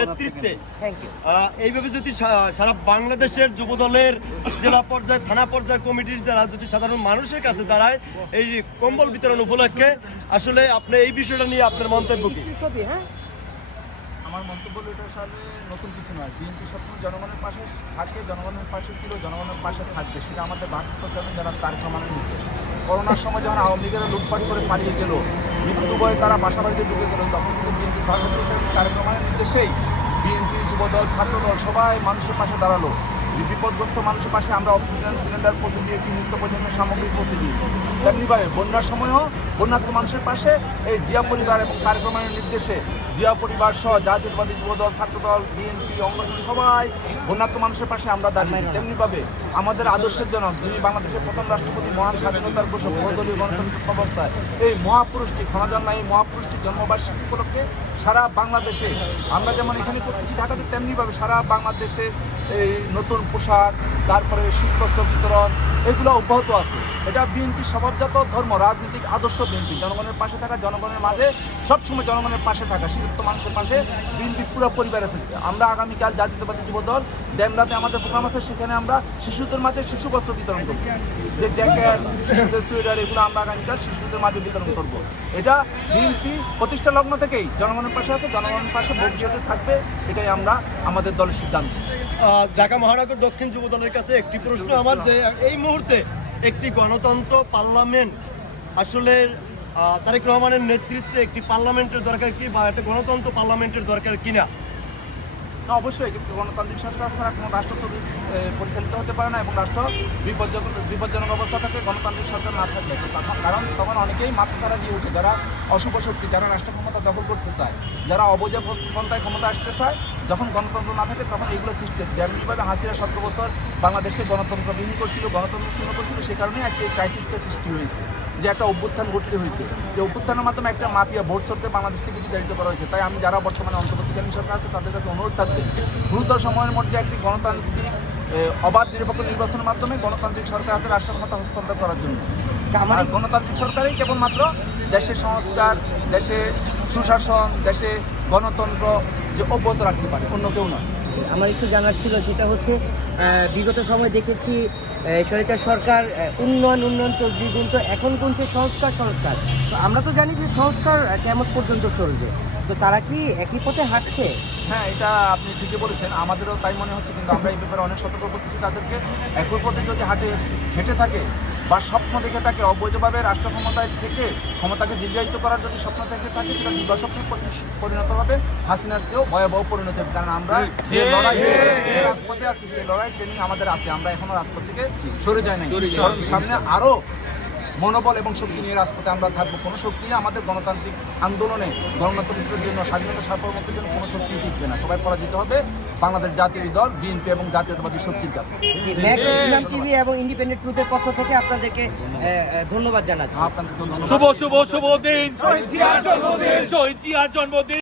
নেতৃত্বে এইভাবে যদি সারা বাংলাদেশের যুবদলের জেলা পর্যায়ে থানা পর্যায়ের কমিটির যারা যদি সাধারণ মানুষের কাছে দাঁড়ায় এই কম্বল বিতরণ উপলক্ষে আসলে আপনি এই বিষয়টা নিয়ে আপনার মন্তব্য কি? আমার মন্তব্য এটা আসলে নতুন কিছু নয়। বিএনপি সবসময় জনগণের পাশে থাকে, জনগণের পাশে ছিল, জনগণের পাশে থাকবে। সেটা আমাদের বার্তা যারা তার প্রমাণের মধ্যে করোনার সময় যখন আওয়ামী লীগেরা লুটপাট করে পালিয়ে গেল, মৃত্যু ভয়ে তারা বাসা বাড়িতে ঢুকে গেল, তখন কিন্তু বিএনপি ভারপ্রাপ্ত চেয়ারম্যান তার প্রমাণের নির্দেশেই বিএনপি, যুবদল, ছাত্রদল সবাই মানুষের পাশে দাঁড়ালো। বিপদগ্রস্ত মানুষের পাশে আমরা অক্সিজেন সিলিন্ডার পৌঁছে দিয়েছি, নিত্য প্রয়োজনীয় সামগ্রী পৌঁছে দিয়েছি। তেমনিভাবে বন্যার সময়ও বন্যার্ত মানুষের পাশে এই জিয়া পরিবার এবং কার্যক্রমের নির্দেশে জিয়া পরিবার সহ জাতীয়তাবাদী যুবদল, ছাত্রদল, বিএনপি, অঙ্গসংগঠন সবাই বন্যার্ত মানুষের পাশে আমরা দাঁড়িয়েছি। তেমনিভাবে আমাদের আদর্শের জনক, যিনি বাংলাদেশের প্রথম রাষ্ট্রপতি, মহান স্বাধীনতার ঘোষক, বহুদলীয় গণতন্ত্রের প্রবক্তা, এই মহাপুরুষটি ক্ষণাজন্মা এই মহাপুরুষটির জন্মবার্ষিকী উপলক্ষে সারা বাংলাদেশে আমরা যেমন এখানে করতেছি ঢাকাতে, তেমনিভাবে সারা বাংলাদেশে এই নতুন পোশাক, তারপরে শীতবস্ত্র বিতরণ এগুলো অব্যাহত আছে। এটা বিএনপির স্বভাবজাত ধর্ম, রাজনৈতিক আদর্শ। বিএনপি জনগণের পাশে থাকা, জনগণের মাঝে সবসময় জনগণের পাশে থাকা, শীতত্ব মানুষের পাশে বিএনপি পুরো পরিবার আছে। আমরা আগামীকাল জাতীয়তাবাদী যুবদল ড্যামরাতে আমাদের প্রোগ্রাম আছে, সেখানে আমরা শিশুদের মাঝে শিশু বস্ত্র বিতরণ করব। যে জ্যাকেট, শিশুদের সোয়েটার এগুলো আমরা আগামীকাল শিশুদের মাঝে বিতরণ করব। এটা বিএনপি প্রতিষ্ঠা লগ্ন থেকেই জনগণের পাশে আছে, জনগণের পাশে ভবিষ্যতে থাকবে, এটাই আমরা আমাদের দলের সিদ্ধান্ত। ঢাকা মহানগর দক্ষিণ যুব দলের কাছে একটি প্রশ্ন আমার, যে এই মুহূর্তে একটি গণতন্ত্র পার্লামেন্ট আসলে তারেক রহমানের নেতৃত্বে একটি পার্লামেন্টের দরকার কি, বা একটা গণতন্ত্র পার্লামেন্টের দরকার কিনা? অবশ্যই গণতান্ত্রিক সরকার ছাড়া কোনো রাষ্ট্র পরিচালিত হতে পারে না, এবং রাষ্ট্র বিপজ্জনক অবস্থা থাকে গণতান্ত্রিক সরকার না থাকলে। কারণ তখন অনেকেই মাথা ছাড়া দিয়ে উঠে, যারা অশুভ শক্তি, যারা রাষ্ট্র ক্ষমতা দখল করতে চায়, যারা অবৈধ পন্থায় ক্ষমতা আসতে চায়, যখন গণতন্ত্র না থাকে তখন এগুলো সৃষ্টি হয়। যেমনিভাবে হাসিনা 17 বছর বাংলাদেশকে গণতন্ত্রবিহীন করছিল, গণতন্ত্র শূন্য করছিল, সে কারণে আজকে এই ক্রাইসিসটা সৃষ্টি হয়েছে, যে একটা অভ্যুত্থান ঘটতে হয়েছে। যে অভ্যুত্থানের মাধ্যমে একটা মাফিয়া ভোট সরতে বাংলাদেশ থেকে বিতাড়িত করা হয়েছে। তাই আমি যারা বর্তমানে অন্তর্বর্তীকালীন সরকার আছে তাদের কাছে অনুরোধ থাকবে, দ্রুত সময়ের মধ্যে একটি গণতান্ত্রিক অবাধ নিরপেক্ষ নির্বাচনের মাধ্যমে গণতান্ত্রিক সরকার হাতে রাষ্ট্র ক্ষমতা হস্তান্তর করার জন্য। আর গণতান্ত্রিক সরকারই কেবলমাত্র দেশের সংস্কার, দেশে সুশাসন, দেশে গণতন্ত্র যে অব্যাহত রাখতে পারে, অন্য কেউ নয়। আমার একটু জানার ছিল, সেটা হচ্ছে বিগত সময় দেখেছি স্বৈরাচার সরকার উন্নয়ন চলবে, কিন্তু এখন কোনছে সংস্কার। তো আমরা তো জানি যে সংস্কার কেমন পর্যন্ত চলবে, তো তারা কি একই পথে হাঁটছে? হ্যাঁ, এটা আপনি ঠিকই বলেছেন, আমাদেরও তাই মনে হচ্ছে, কিন্তু আমরা এই ব্যাপারে অনেক সতর্ক করতেছি তাদেরকে। একই পথে যদি হেঁটে থাকে বা স্বপ্ন দেখে থাকে, অবৈধভাবে রাষ্ট্র ক্ষমতায় থেকে ক্ষমতাকে দীর্ঘায়িত করার যদি স্বপ্ন থেকে থাকে, সেটা দিবাস্বপ্নে পরিণত হবে, হাসিনার চেয়েও ভয়াবহ পরিণত হবে। কারণ আমরা যে লড়াই রাজপথে আছি, সেই লড়াই ট্রেনিং আমাদের আছে, আমরা এখনো রাজপথ থেকে সরে যাই নাই। কারণ সামনে আরও মনোবল এবং শক্তি নিয়ে রাজপথে আমরা থাকবো। কোনো শক্তি আমাদের গণতান্ত্রিক আন্দোলনে, গণতন্ত্রের জন্য, স্বাধীনতা সার্বভৌমত্বের জন্য কোনো শক্তি টিকবে না। সবাই পরাজিত হবে বাংলাদেশ জাতীয় দল, বিএনপি এবং জাতীয়তাবাদী শক্তির কাছে। টিভি এবং ইন্ডিপেন্ডেন্ট ট্রুথের পক্ষ থেকে আপনাদেরকে ধন্যবাদ জানাচ্ছি। আপনাদেরকে শুভ দিন, শহীদ জিয়ার জন্মদিন।